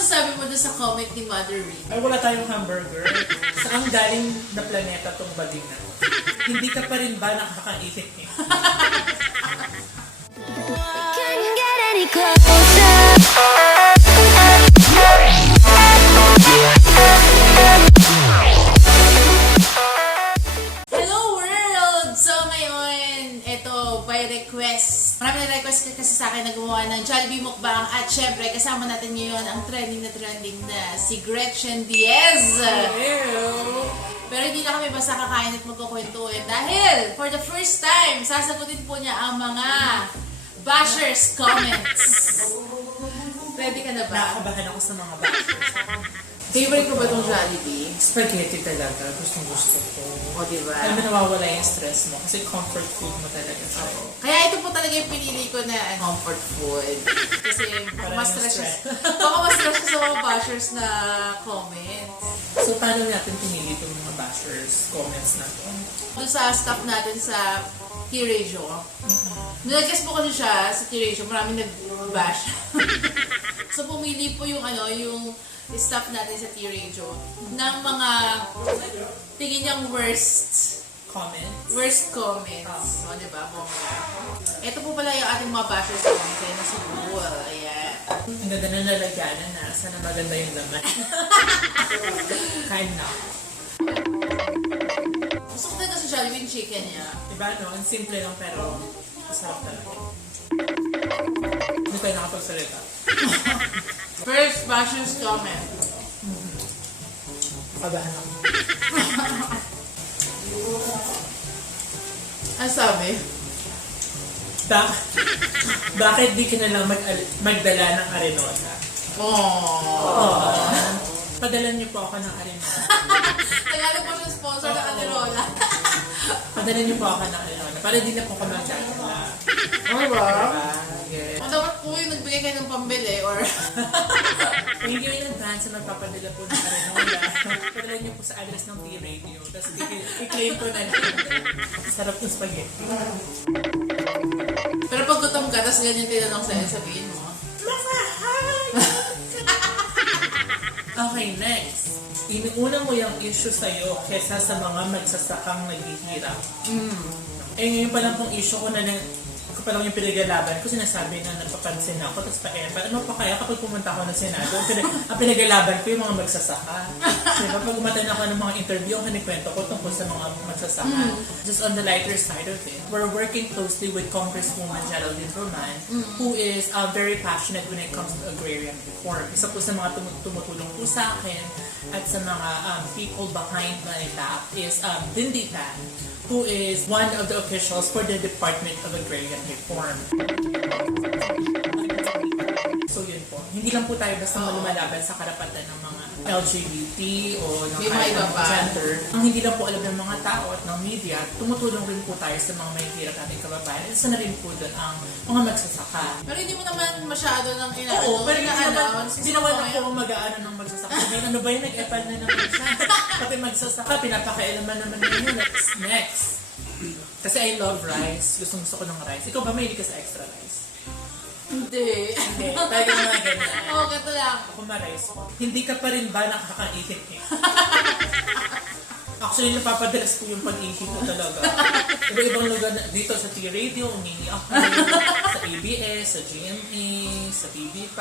masasabi mo doon sa comment ni Mother Reed? Ay, wala tayong hamburger. Saan galing na planeta tong bading na? Hindi ka pa rin ba nakakaisip eh? Couldn't get any closer. Hello world! So ngayon, ito, by request. Marami na request kasi sa akin na gumawa ng Jollibee mukbang at syempre kasama natin ngayon ang trending na si Gretchen Diaz. Hello! Pero hindi na kami basta kakain at magkukwentuhin dahil for the first time, sasagutin po niya ang mga bashers comments. Ready ka na ba? Nakakabahan ako sa mga bashers. Favorite ko ba itong Jollibee? Spaghetti talaga. Gustong gusto ko. O, diba? Alam mo, nawawala yung stress mo kasi comfort food mo talaga. Oo. Kaya ito po talaga yung pinili ko na comfort food. Kasi baka mas stress sa mga bashers na comments. So, paano natin pinili itong mga bashers comments na to? Doon sa staff natin sa T-Radio. Nag-guest po kasi siya sa T-Radio. Maraming nag-bash. So, pumili po yung yung staff natin sa T-Radio ng mga tingin niyang worst comments. O, diba? Bongga. Ito po pala yung ating mga bashers comments. Ayan na si Bull. Ayan. Ang ganda na lalagyanan na. Sana maganda yung laman. Kain na. Gusto ko talaga sa Jollibee yung chicken niya. Diba, no? Ang simple lang pero masarap talaga. Hindi tayo nakapagsalita. First bashers comment. Kabahan ako. Ang sabi? Bakit di ka na lang magdala ng arenola? Oh. Padalan niyo po ako ng arenola. Tagalog po yung sponsor ng Anirola. Padalan niyo po ako ng arenola. Para di na po ako magdala. Oh, wow. Yes. O dapat po yung nagbigay kayo ng pambili or... Thank you in advance na magpapadala po ng arenola. Padalan niyo po sa address ng T-Radio. Tapos i-claim ko na lang. Sarap ng spaghetti. Pero pag gutom ka, tapos ganyan tinanong sa'yo, sabihin mo. Okay, next. Inuuna mo yung issue sa'yo kesa sa mga magsasakang naghihirap. Eh, ngayon pa lang pong issue ko na ko pa lang yung pinagalaban ko, sinasabi na napapansin ako, tapos ano pa kaya kapag pumunta ako ng Senado, ang pinagalaban ko yung mga magsasaka. Diba? Pag umatay ako ng mga interview, ang kinikwento ko tungkol sa mga magsasaka. Just on the lighter side of it, we're working closely with Congresswoman Geraldine Roman, who is very passionate when it comes to agrarian reform. Isa po sa mga tumutulong po sa akin at sa mga people behind my back is Dindy Tan, who is one of the officials for the Department of Agrarian Reform. So yun po, hindi lang po tayo basta lumalaban sa karapatan ng mga LGBT o ng May iba pa. gender. Ang hindi lang po alam ng mga tao at ng media, tumutulong rin po tayo sa mga may hirap nating kababayan. Isa na rin po doon ang mga magsasaka. Pero hindi mo naman masyado ng Oo, pero ina-announce. hindi naman ako mag-aano ng magsasaka. Ngayon, ano ba yun? Nag-epal na naman siya. Pati magsasaka, pinapakailaman naman yun. Next. Kasi I love rice. Gusto ko ng rice. Ikaw ba mahilig ka sa extra rice? Hindi. Hindi. Talaga mga ganyan. Oo, ganito lang. Ako ma-rice ko. Hindi ka pa rin ba nakakaisip eh? Actually, napapadalas ko yung pag-ihip ko talaga. Iba-ibang lugar na, dito sa T-Radio, umihi ako. Sa ABS, sa GMA, sa TV5,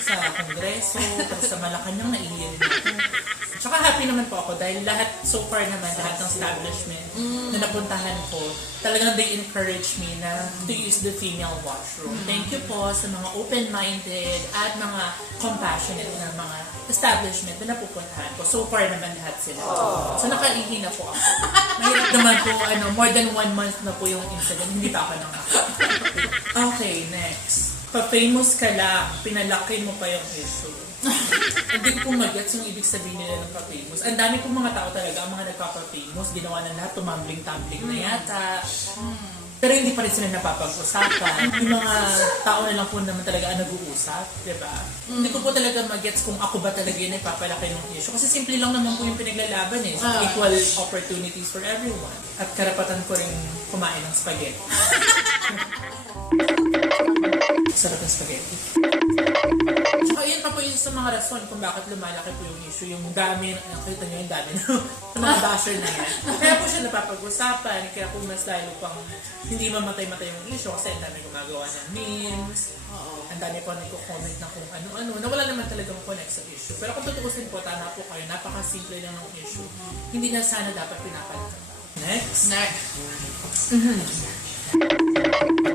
sa Kongreso, tapos sa Malacanang naihirin ako. Tsaka happy naman po ako dahil lahat, so far naman, lahat ng establishment na napuntahan ko, talagang they encourage me na to use the female washroom. Thank you po sa mga open-minded at mga compassionate na mga establishment na napupuntahan ko. So far naman lahat sila. So nakaihi na po ako. Mahirap naman po, more than 1 month na po yung incident. Hindi pa ako Okay, next. Pa-famous ka lang, pinalaki mo pa yung issue. Hindi ko mag-gets yung ibig sabihin nila ng pa-famous. Ang dami pong mga tao talaga, ang mga nagpapa-famous, ginawa na lahat, tumambling-tumbling na yata. Pero hindi pa rin sila napapag-usapan. Yung mga tao na lang po naman talaga ang nag-uusap, di ba? Hindi ko po talaga mag-gets kung ako ba talaga yung nagpapalaki ng issue. Kasi simple lang naman po yung pinaglalaban eh. So, equal opportunities for everyone. At karapatan ko rin kumain ng spaghetti. Sarap ng spaghetti. Tsaka yun pa po yun sa mga mga rason kung bakit lumalaki po yung issue, yung dami, nakita nyo yung dami ng mga basher na yan. Kaya po siya napapag-usapan, kaya po mas lalo pang hindi mamatay-matay yung issue kasi ang dami gumagawa ng memes, Oo. ang dami po nagko-comment na kung ano-ano, na wala naman talagang connect sa issue. Pero kung tutuusin po, tama po kayo, napaka-simple lang ng issue. Hindi na sana dapat pinapalitan. Next.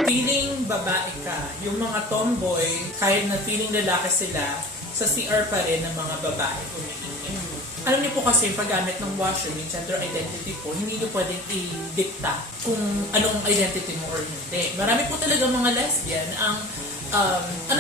Feeling babae ka, yung mga tomboy, kahit na feeling lalaki sila, sa CR pa rin ng mga babae umiingin. Alam niyo po kasi yung paggamit ng washer, yung gender identity po, hindi niyo pwedeng i-dicta kung anong identity mo or hindi. Marami po talaga mga lesbian ang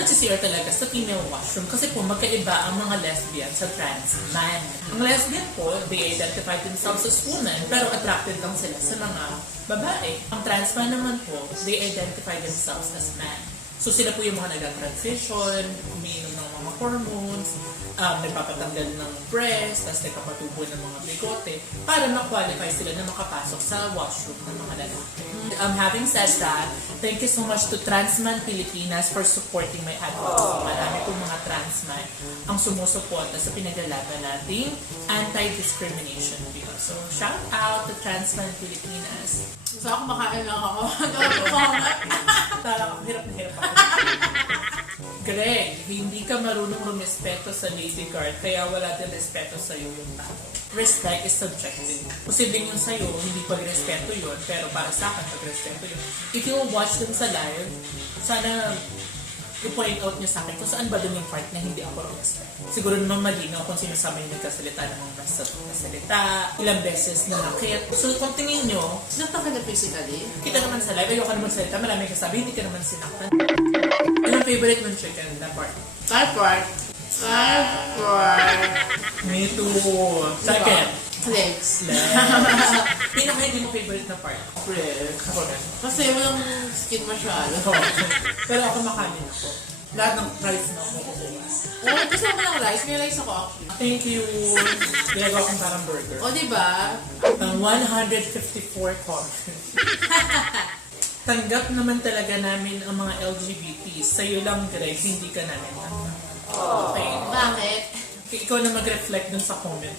CR talaga sa female washroom kasi po magkaiba ang mga lesbian sa trans man. Ang lesbian po, they identify themselves as woman pero attracted lang sila sa mga babae. Ang trans man naman po, they identify themselves as man. So sila po yung mga nag-transition, umiinom ng mga hormones, nagpapatanggal ng breast, tapos nagpapatubo ng mga bigote para ma-qualify sila na makapasok sa washroom ng mga lalaki. Having said that, thank you so much to Transman Pilipinas for supporting my advocacy. Marami pong mga transman ang sumusuporta sa pinaglalaban nating anti-discrimination bill. So, shout out to Transman Pilipinas. So ako makain lang ako. Parang hirap na hirap ako. Greg, hindi ka marunong rumispeto sa lady guard, kaya wala din respeto sa'yo yung tao. Respect is subjective. Posibleng yung sa'yo, hindi pag-respeto yun, pero para sa akin, pag-respeto yun. If you watch them sa live, sana i-point out niyo sa akin kung saan ba dun yung part na hindi ako respect. Siguro naman malinaw kung sinasabi niyo nagkasalita ng mga salita, ilang beses na nakit. So kung tingin niyo, Sinaktan ka na physically? kita naman sa live, ayoko naman salita, marami kasabi, hindi ka naman sinaktan. Anong favorite mong chicken na part? Carport. Me too. Second. Legs. Pinaka hindi mo favorite na part? Legs. Ako rin. Kasi walang skin masyado. Pero ako makanin ako. Lahat ng rice na ako kukuha. Oh, gusto mo ng rice? May rice ako actually. Thank you. Ginagawa kong parang burger. O, diba? Ang 154 comments. Tanggap naman talaga namin ang mga LGBT. Sa'yo lang, Greg, hindi ka namin tanggap. Okay. Bakit? Ikaw na mag-reflect dun sa comment.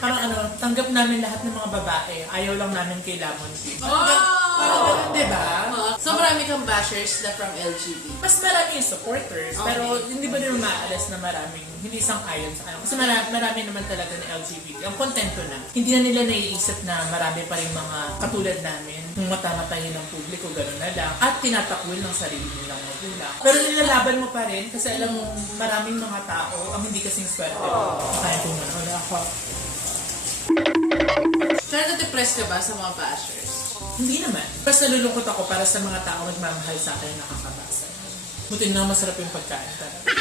Parang tanggap namin lahat ng mga babae. Ayaw lang namin kay Lamon P. Parang diba? So, marami kang bashers na from LGBT. Mas marami yung supporters, pero hindi ba din maalas na maraming hindi sang-ayon sa ano. Kasi marami naman talaga ng LGBT. Ang kontento na. Hindi na nila naiisip na marami pa rin mga katulad namin. Kung matamatayin ng publiko, gano'n na lang. At tinatakwil ng sarili nilang magulang. Pero nilalaban mo pa rin kasi alam mo maraming mga tao ang hindi kasing swerte. Kaya kung wala ako. Pero na-depress ka ba sa mga bashers? Hindi naman. Basta nalulungkot ako para sa mga tao nagmamahal sa akin na nakakabasa. Buti na masarap yung pagkain talaga.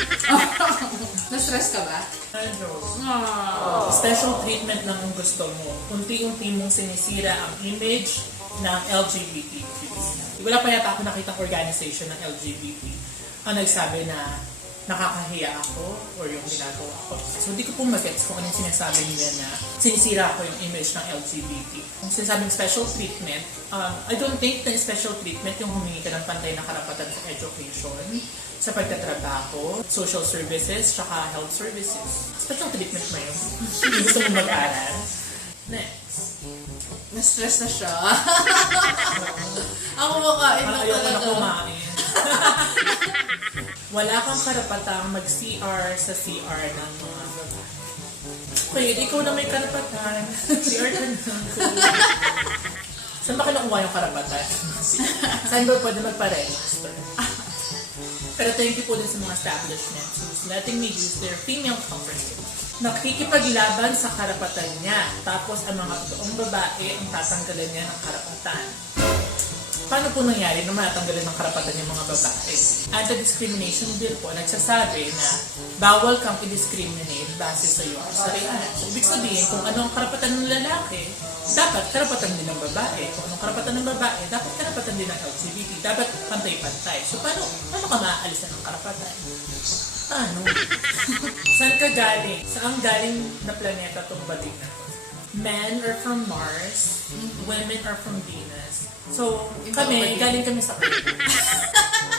Na-stress ka ba? Medyo. Aww. Special treatment lang ang gusto mo. Unti-unti mong sinisira ang image ng LGBTQ. Wala pa yata ako nakitang organization ng LGBT ang nagsabi na nakakahiya ako or yung ginagawa ko. So hindi ko po mag-gets kung anong sinasabi nila na sinisira ko yung image ng LGBT. Kung sinasabing special treatment, I don't think na special treatment yung humingi ka ng pantay na karapatan sa education, sa pagtatrabaho, social services, tsaka health services. Special treatment mo yun. Hindi gusto mo mag-aral. Next. Na-stress na siya. Ako makain lang Ayaw ko na talaga. kumain. Wala kang karapatang mag-CR sa CR ng mga babae. Okay, ikaw na may karapatan. CR ka na. Saan ba ka nakuha yung karapatan? Saan ba pwede magpa-register? Pero thank you po din sa mga establishments who's letting me use their female comfort. Nakikipaglaban sa karapatan niya. Tapos ang mga totoong babae ang tatanggalan niya ng karapatan. Paano po nangyari na matanggalan ng karapatan yung mga babae? Anti-discrimination bill po nagsasabi na bawal kang i-discriminate base sa iyong kasarian. So, ibig sabihin, kung ano ang karapatan ng lalaki, dapat karapatan din ng babae. Kung anong karapatan ng babae, dapat karapatan din ng LGBT. Dapat pantay-pantay. So, paano ka maaalisan ng karapatan? Ano? Saan ka galing? Saan galing na planeta tong baling na to? Men are from Mars, women are from Venus. So, kami, galing kami sa Earth.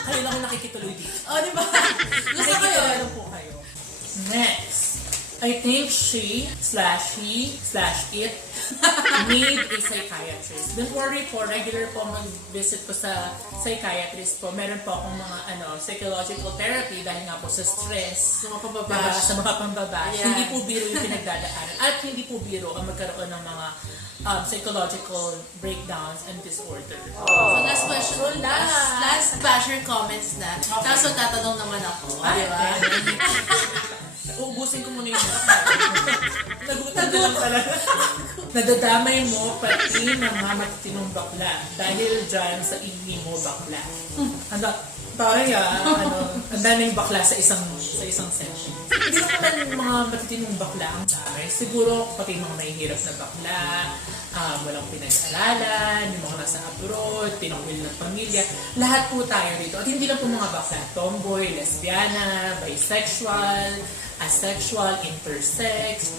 Kayo lang ang nakikituloy dito. Oh, di ba? Gusto ko yun. Nakikituloy lang po kayo. I think she/he/it need a psychiatrist. Don't worry po, regular po mag-visit po sa psychiatrist po. Meron po akong mga psychological therapy dahil nga po sa stress. Sa mga pambabash. Sa mga pambabash. Yeah. Hindi po biro yung pinagdadaanan. At hindi po biro ang magkaroon ng mga psychological breakdowns and disorders. So last question, last basher comments na. Tapos tatanong naman ako, di ba? Uubusin ko muna yung nagutan na lang talaga. Nadadamay mo pati ng mga matitinong bakla dahil dyan sa ihi mo bakla. Ang daming bakla sa isang session. Hindi naman mga matitinong bakla ang dami. Siguro pati mga mahihirap na bakla, walang pinag-aralan, yung mga nasa abroad, tinangwil ng pamilya. Lahat po tayo dito. At hindi lang po mga bakla. Tomboy, lesbiana, bisexual, asexual, intersex,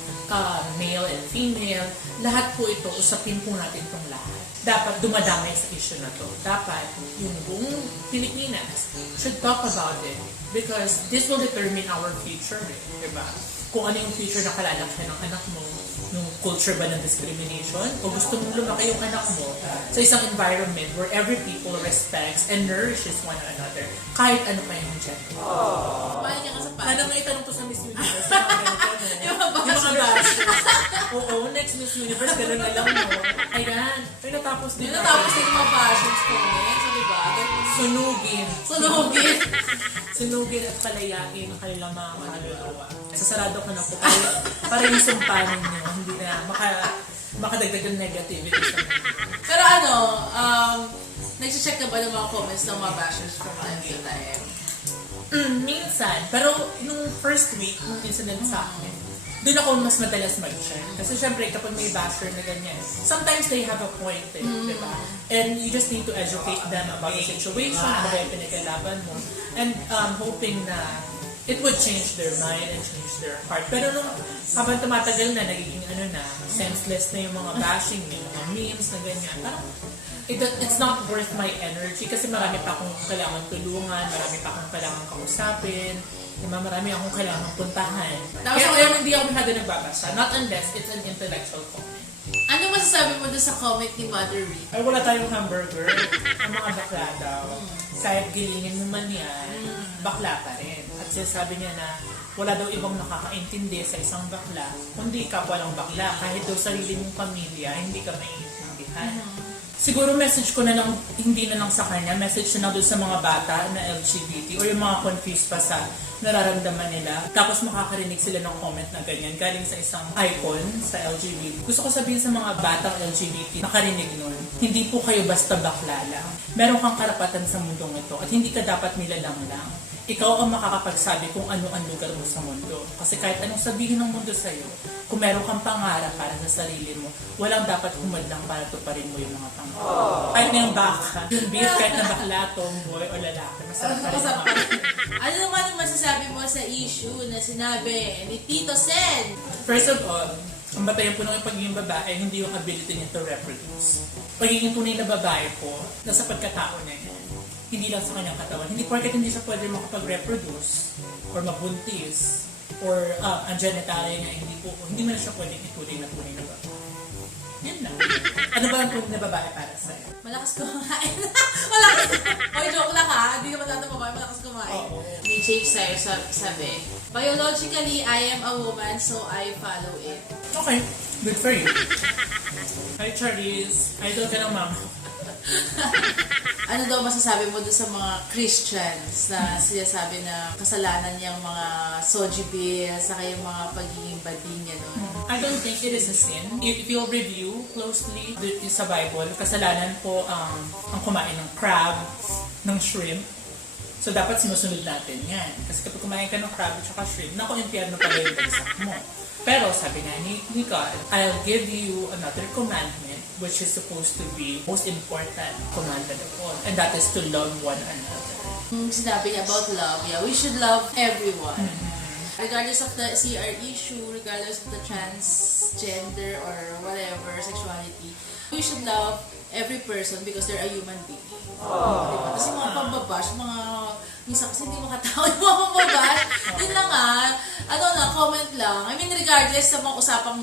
male and female. Lahat po ito, usapin po natin itong lahat. Dapat dumadamay sa issue na to. Dapat yung buong Pilipinas should talk about it because this will determine our future, diba? Kung ano yung future na kalalakyan ng anak mo, yung culture ba ng discrimination, o gusto mong lumaki yung anak mo sa isang environment where every people respects and nourishes one another, kahit ano pa yung gender. Kumain ka sa Sana may tanong to sa Miss Universe. Yung mga bashers. Oo, next Miss Universe, gano'n na lang mo. Ayan. Ay, natapos din Natapos din mga bashers ko eh. So, diba? Sunugin. Sunugin at palayain ang kanilang mga kaluluwa. Sasarado ko na po para yung sumpanin nyo, hindi na makadagdag ng negativity sa mga. Pero nagsicheck ka ba ng mga comments ng mga bashers from time to time? Minsan. Pero nung first week, nung incident sa akin, doon ako mas madalas mag-check. Kasi syempre, kapag may basher na ganyan, sometimes they have a point, diba? And you just need to educate them about the situation, ano ba yung pinagkalaban mo, and hoping na it would change their mind and change their heart. Pero nung habang tumatagal na, nagiging senseless na yung mga bashing, yung mga memes na ganyan, parang it's not worth my energy kasi marami pa akong kailangan tulungan, marami pa akong kailangan kausapin, marami akong kailangan puntahan. Kaya hindi ako masyado nagbabasa, not unless it's an intellectual comment. Ano masasabi mo doon sa comment ni Mother Reed? Ay, wala tayong hamburger. Ang mga bakla daw. Kahit gilingin mo man yan, bakla pa rin. At sinasabi niya na wala daw ibang nakakaintindi sa isang bakla, kundi kapwa lang bakla. Kahit daw sarili mong pamilya, hindi ka maiintindihan. Siguro message ko na lang, hindi na lang sa kanya, message na lang doon sa mga bata na LGBT o yung mga confused pa sa nararamdaman nila. Tapos makakarinig sila ng comment na ganyan galing sa isang icon sa LGBT. Gusto ko sabihin sa mga batang LGBT nakarinig nun, hindi po kayo basta bakla lang. Meron kang karapatan sa mundong ito at hindi ka dapat nilalang lang. Ikaw ang makakapagsabi kung ano ang lugar mo sa mundo. Kasi kahit anong sabihin ng mundo sa'yo, kung meron kang pangarap para sa sarili mo, walang dapat humadlang para tuparin mo yung mga pangarap. Kahit ngayong baka, yung beef, kahit na bakla, tomboy, o lalaki, masarap pa rin mga. Ano naman ang masasabi mo sa issue na sinabi ni Tito Sen? First of all, ang batayan po ng pagiging babae, hindi yung ability niya to reproduce. Pagiging tunay na babae po, nasa pagkatao na yan. Hindi lang sa kanyang katawan. Hindi porket hindi siya pwede makapag-reproduce or mabuntis or ang genitalia niya, hindi man siya pwede ituloy na tunay na babae. Yan lang. Ano ba ang tunay na babae para sa'yo? Malakas kumain. Malakas. Okay, joke lang ha. Hindi naman lahat ng babae malakas kumain. Oo. May change sa'yo sabi, biologically, I am a woman, so I follow it. Okay. Good for you. Hi, Charisse. Idol ka ng mama. Ano daw masasabi mo doon sa mga Christians na sinasabi na kasalanan niyang mga soji bill, saka yung mga pagiging bading niya doon? I don't think it is a sin. If you'll review closely sa Bible, kasalanan po ang kumain ng crab, ng shrimp. So dapat sinusunod natin yan. Kasi kapag kumain ka ng crab at saka shrimp, naku, impyerno pala yung bagsak mo. Pero sabi nga ni God, I'll give you another commandment which is supposed to be most important commandment of all. And that is to love one another. Sinabi niya about love, yeah, we should love everyone. Regardless of the CR issue, regardless of the transgender or whatever, sexuality, we should love every person because they're a human being. Diba? Kasi mga pambabash, minsan kasi hindi makatawad mga pambabash, yun lang comment lang. I mean, regardless sa mga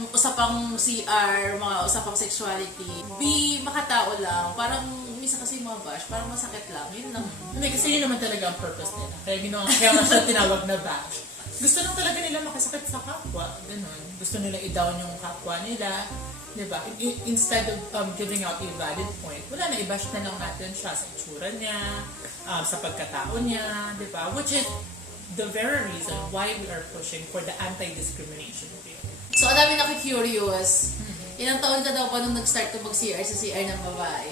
usapang CR, mga usapang sexuality, be makatao lang. Parang, minsan kasi yung mga bash, parang masakit lang. Yun lang. Hindi, kasi yun naman talaga ang purpose nila. Kaya nga siya tinawag na bash. Gusto lang talaga nila makasakit sa kapwa. Ganun. Gusto nila i-down yung kapwa nila. Diba? Instead of giving out a valid point, wala na, i-bash na lang natin siya sa itsura niya, sa pagkatao niya, diba? Which is the very reason why we are pushing for the anti-discrimination bill. So, ang dami nakikurious. Ilang taon ka daw pa nung nag-start ka mag-CR sa CR ng babae?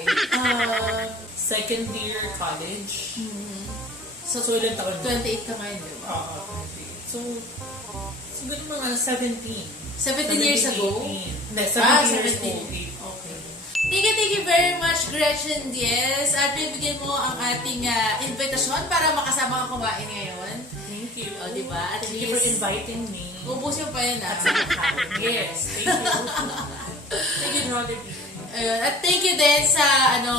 Second year college. So ilang taon? 28 ka ngayon, di ba? Oo, 28. So siguro mga 17. 17 years ago? 18. Hindi, 17 years 17. old. Okay. Thank you very much, Gretchen Diaz. At bibigyan mo ang ating invitation para makasama ka kumain ngayon. Thank you. O, di ba? At Thank you for least, inviting me. ubusin mo pa yun, At sa makain. Yes, thank you. Thank you, Jollibee. Ayun. At thank you din sa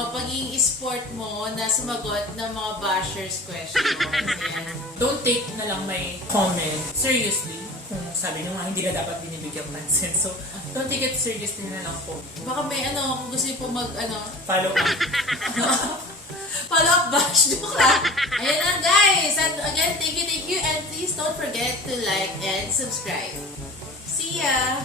pagiging sport mo na sumagot ng mga bashers questions. Ayan. Don't take na lang my comment seriously. Kung sabi nyo nga, hindi na dapat binibigyan pansin. So, don't take it seriously na lang po. Baka may kung gusto niyo po Follow up. follow-up bash. Joke lang. Ayan lang, guys. And again, thank you. And please don't forget to like and subscribe. See ya!